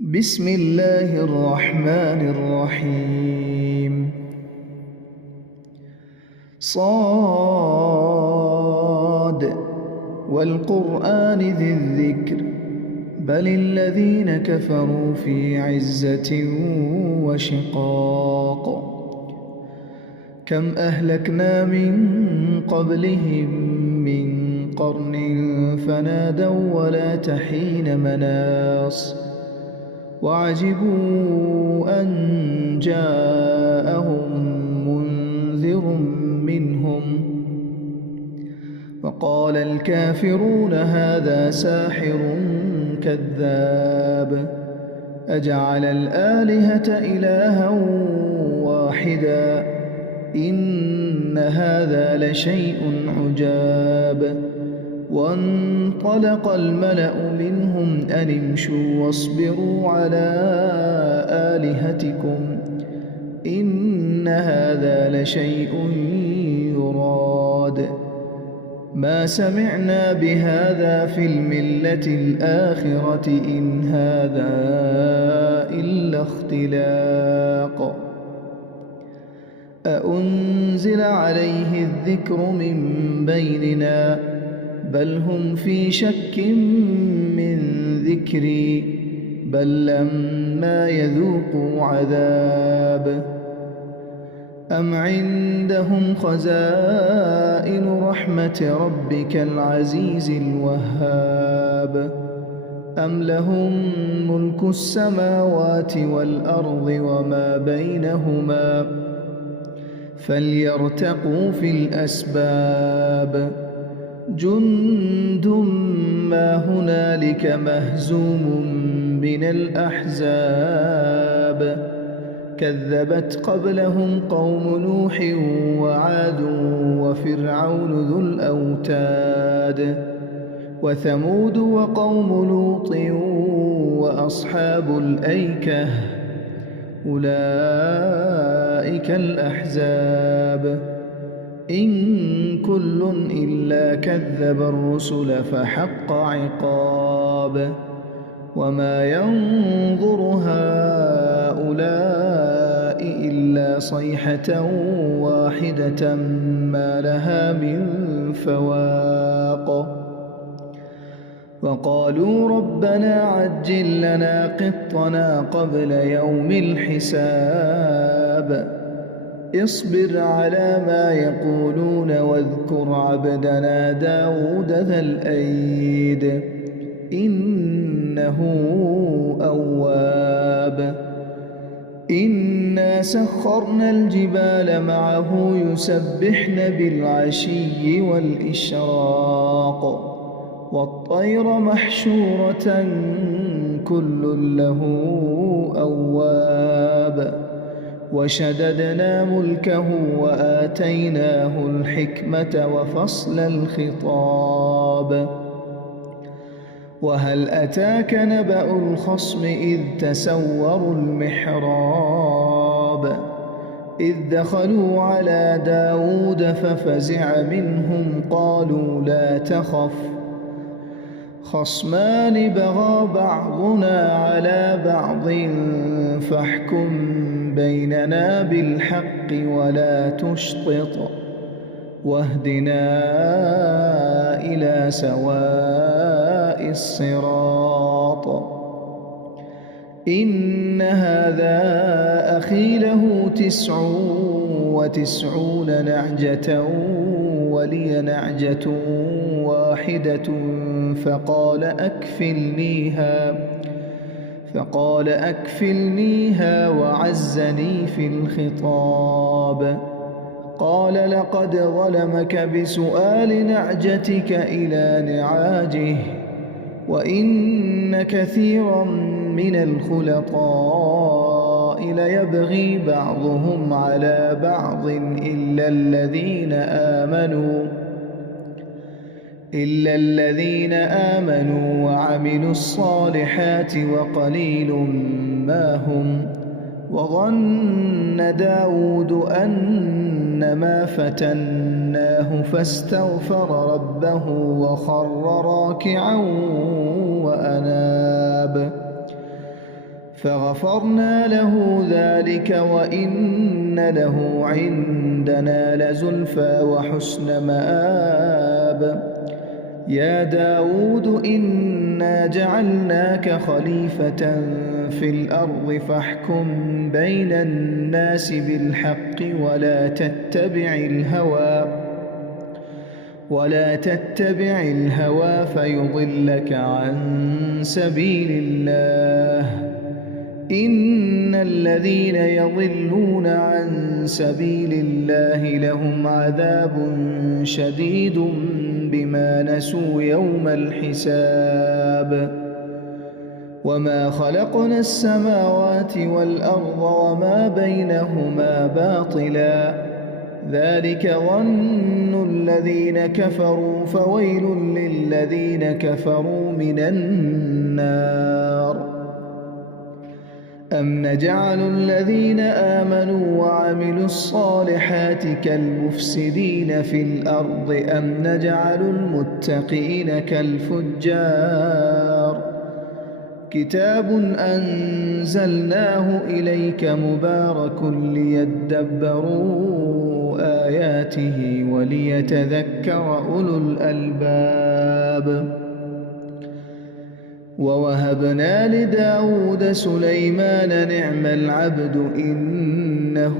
بسم الله الرحمن الرحيم صاد والقرآن ذي الذكر بل الذين كفروا في عزة وشقاق كم أهلكنا من قبلهم من قرن فنادوا ولا تحين مناص وعجبوا أن جاءهم منذر منهم وقال الكافرون هذا ساحر كذاب أجعل الآلهة إلها واحدا إن هذا لشيء عجاب وانطلق الملأ منهم أن امشوا واصبروا على آلهتكم إن هذا لشيء يراد ما سمعنا بهذا في الملة الآخرة إن هذا إلا اختلاق أأنزل عليه الذكر من بيننا بل هم في شك من ذكري بل لما يذوقوا عذاب أم عندهم خزائن رحمة ربك العزيز الوهاب أم لهم ملك السماوات والأرض وما بينهما فليرتقوا في الأسباب جند ما هنالك مهزوم من الأحزاب كذبت قبلهم قوم نوح وعاد وفرعون ذو الأوتاد وثمود وقوم لوط وأصحاب الأيكة أولئك الأحزاب إن كل إلا كذب الرسل فحق عقاب وما ينظر هؤلاء إلا صيحة واحدة ما لها من فواق وقالوا ربنا عجل لنا قطنا قبل يوم الحساب اصبر على ما يقولون واذكر عبدنا داود ذا الأيد إنه أواب إنا سخرنا الجبال معه يسبحن بالعشي والإشراق والطير محشورة كل له أواب وشددنا ملكه وآتيناه الحكمة وفصل الخطاب وهل أتاك نبأ الخصم إذ تسوروا المحراب إذ دخلوا على داود ففزع منهم قالوا لا تخف خصمان بغى بعضنا على بعض فاحكم بيننا بالحق ولا تشطط واهدنا إلى سواء الصراط إن هذا أخي له 99 نعجة ولي نعجة واحدة فقال أكفلنيها وعزني في الخطاب قال لقد ظلمك بسؤال نعجتك إلى نعاجه وإن كثيرا من الخلطاء ليبغي بعضهم على بعض إلا الذين آمنوا وعملوا الصالحات وقليل ما هم وظن داود أنما فتناه فاستغفر ربه وخر راكعا وأناب فغفرنا له ذلك وإن له عندنا لزلفى وحسن مآب. يا داود إنا جعلناك خليفة في الأرض فاحكم بين الناس بالحق ولا تتبع الهوى فيضلك عن سبيل الله. إن الذين يضلون عن سبيل الله لهم عذاب شديد بما نسوا يوم الحساب. وما خلقنا السماوات والأرض وما بينهما باطلا ذلك ظن الذين كفروا فويل للذين كفروا من النار. أم نجعل الذين آمنوا وعملوا الصالحات كالمفسدين في الأرض أم نجعل المتقين كالفجار. كتاب أنزلناه إليك مبارك ليدبروا آياته وليتذكر أولو الألباب. ووهبنا لداود سليمان نعم العبد إنه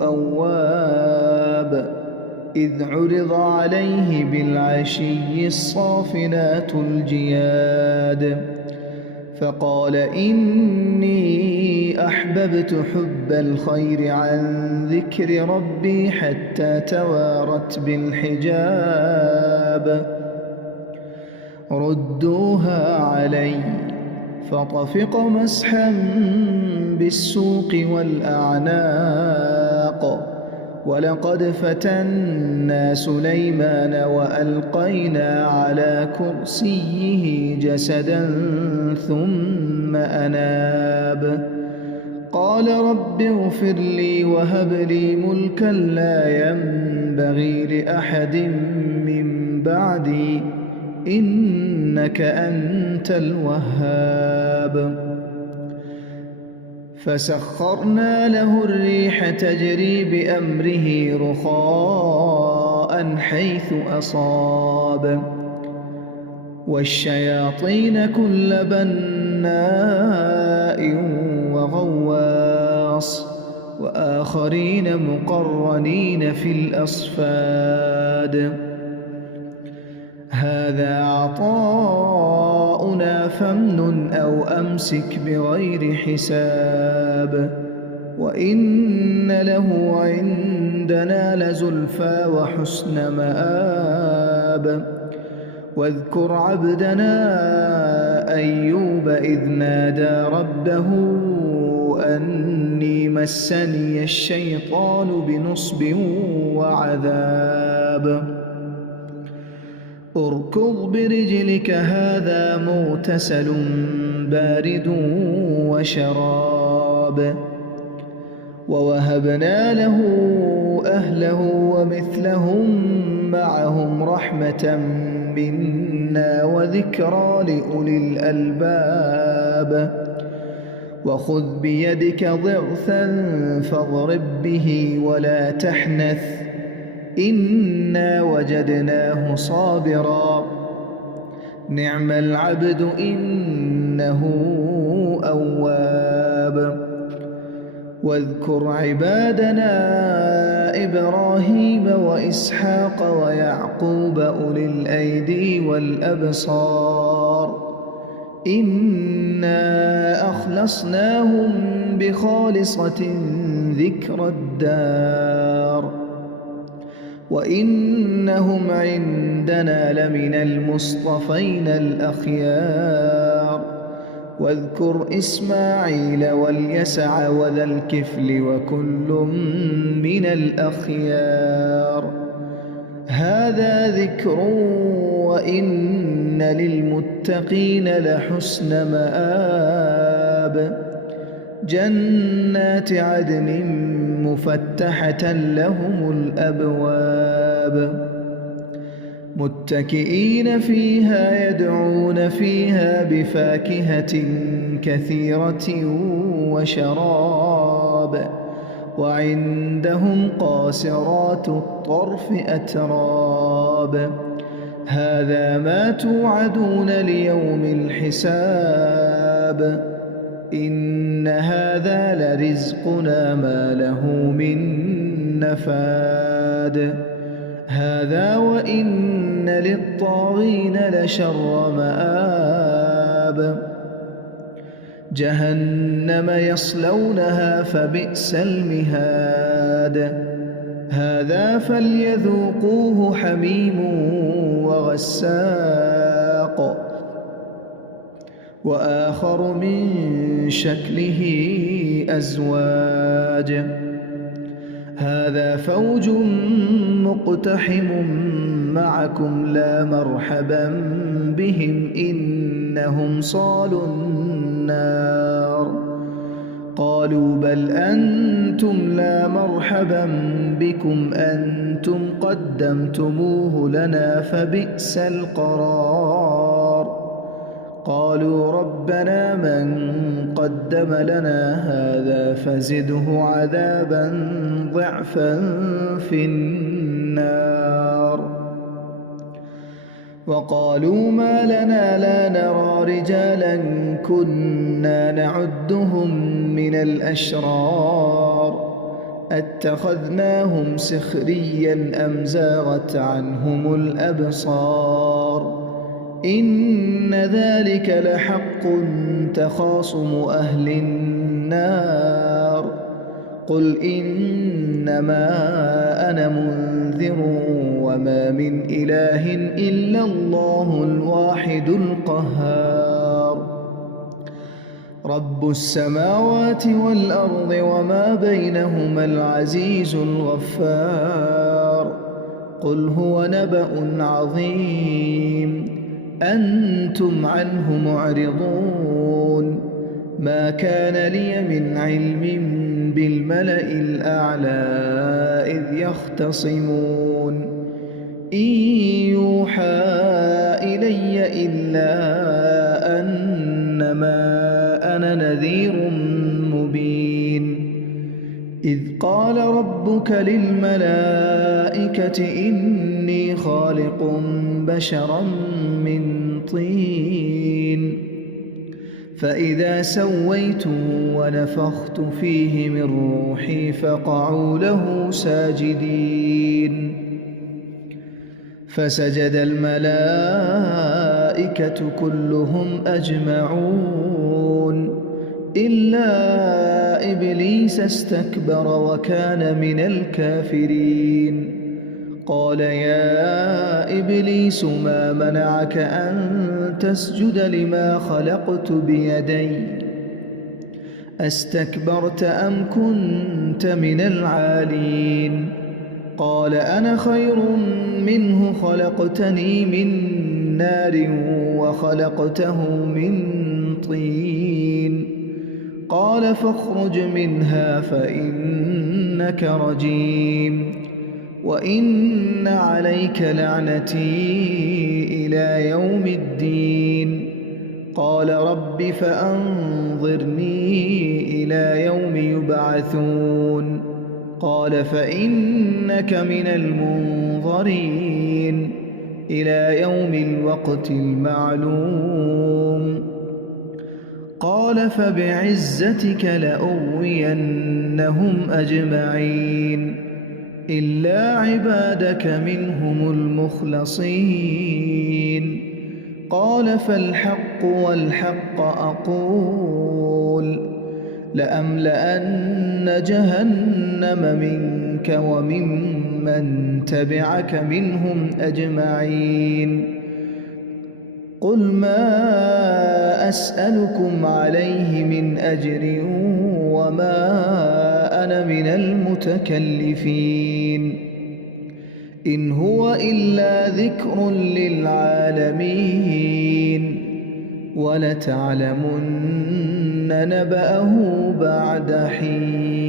أواب. إذ عرض عليه بالعشي الصافنات الجياد فقال إني أحببت حب الخير عن ذكر ربي حتى توارت بالحجاب. ردوها علي فطفق مسحا بالسوق والأعناق. ولقد فتنا سليمان وألقينا على كرسيه جسدا ثم أناب. قال رب اغفر لي وهب لي ملكا لا ينبغي لأحد من بعدي إنك أنت الوهاب. فسخرنا له الريح تجري بأمره رخاء حيث أصاب والشياطين كل بناء وغواص وآخرين مقرنين في الأصفاد. هذا عطاؤنا فامنن أو أمسك بغير حساب. وإن له عندنا لزلفى وحسن مآب. واذكر عبدنا أيوب إذ نادى ربه أني مسني الشيطان بنصب وعذاب. اركض برجلك هذا مغتسل بارد وشراب. ووهبنا له أهله ومثلهم معهم رحمة منا وذكرى لأولي الألباب. وخذ بيدك ضغثا فاضرب به ولا تحنث إنا وجدناه صابرا نعم العبد إنه أواب. واذكر عبادنا إبراهيم وإسحاق ويعقوب أولي الأيدي والأبصار إنا أخلصناهم بخالصة ذكر الدار وإنهم عندنا لمن المصطفين الأخيار. واذكر إسماعيل واليسع وذا الكفل وكل من الأخيار. هذا ذكر وإن للمتقين لحسن مآب. جنات عدن مفتحة لهم الأبواب. متكئين فيها يدعون فيها بفاكهة كثيرة وشراب وعندهم قاصرات الطرف أتراب هذا ما توعدون ليوم الحساب إن هذا لرزقنا ما له من نفاد هذا وإن للطاغين لشر مآب جهنم يصلونها فبئس المهاد هذا فليذوقوه حميم وغساق وآخر من شكله أزواج هذا فوج مقتحم معكم لا مرحبا بهم إنهم صالوا النار قالوا بل أنتم لا مرحبا بكم أنتم قدمتموه لنا فبئس القرار قالوا ربنا من قدم لنا هذا فزده عذابا ضعفا في النار وقالوا ما لنا لا نرى رجالا كنا نعدهم من الأشرار أتخذناهم سخريا أم زاغت عنهم الأبصار إن ذلك لحق تخاصم أهل النار قل إنما أنا منذر وما من إله إلا الله الواحد القهار رب السماوات والأرض وما بينهما العزيز الغفار قل هو نبأ عظيم أنتم عنه معرضون ما كان لي من علم بالملأ الأعلى إذ يختصمون إن يوحى إلي إلا أنما أنا نذير مبين إذ قال ربك للملائكة إني خالق بشرا من طين فإذا سويت ونفخت فيه من روحي فقعوا له ساجدين فسجد الملائكة كلهم أجمعون إلا إبليس استكبر وكان من الكافرين قال يا إبليس ما منعك أن تسجد لما خلقت بيدي أستكبرت أم كنت من العالين قال أنا خير منه خلقتني من نار وخلقته من طين قال فاخرج منها فإنك رجيم وإن عليك لعنتي إلى يوم الدين قال رب فأنظرني إلى يوم يبعثون قال فإنك من المنظرين إلى يوم الوقت المعلوم قال فبعزتك لأغوينهم أجمعين إلا عبادك منهم المخلصين قال فالحق والحق أقول لأملأن جهنم منك وممن تبعك منهم أجمعين قل ما أسألكم عليه من أجر وما أنا من المتكلفين إن هو إلا ذكر للعالمين ولتعلمن نبأه بعد حين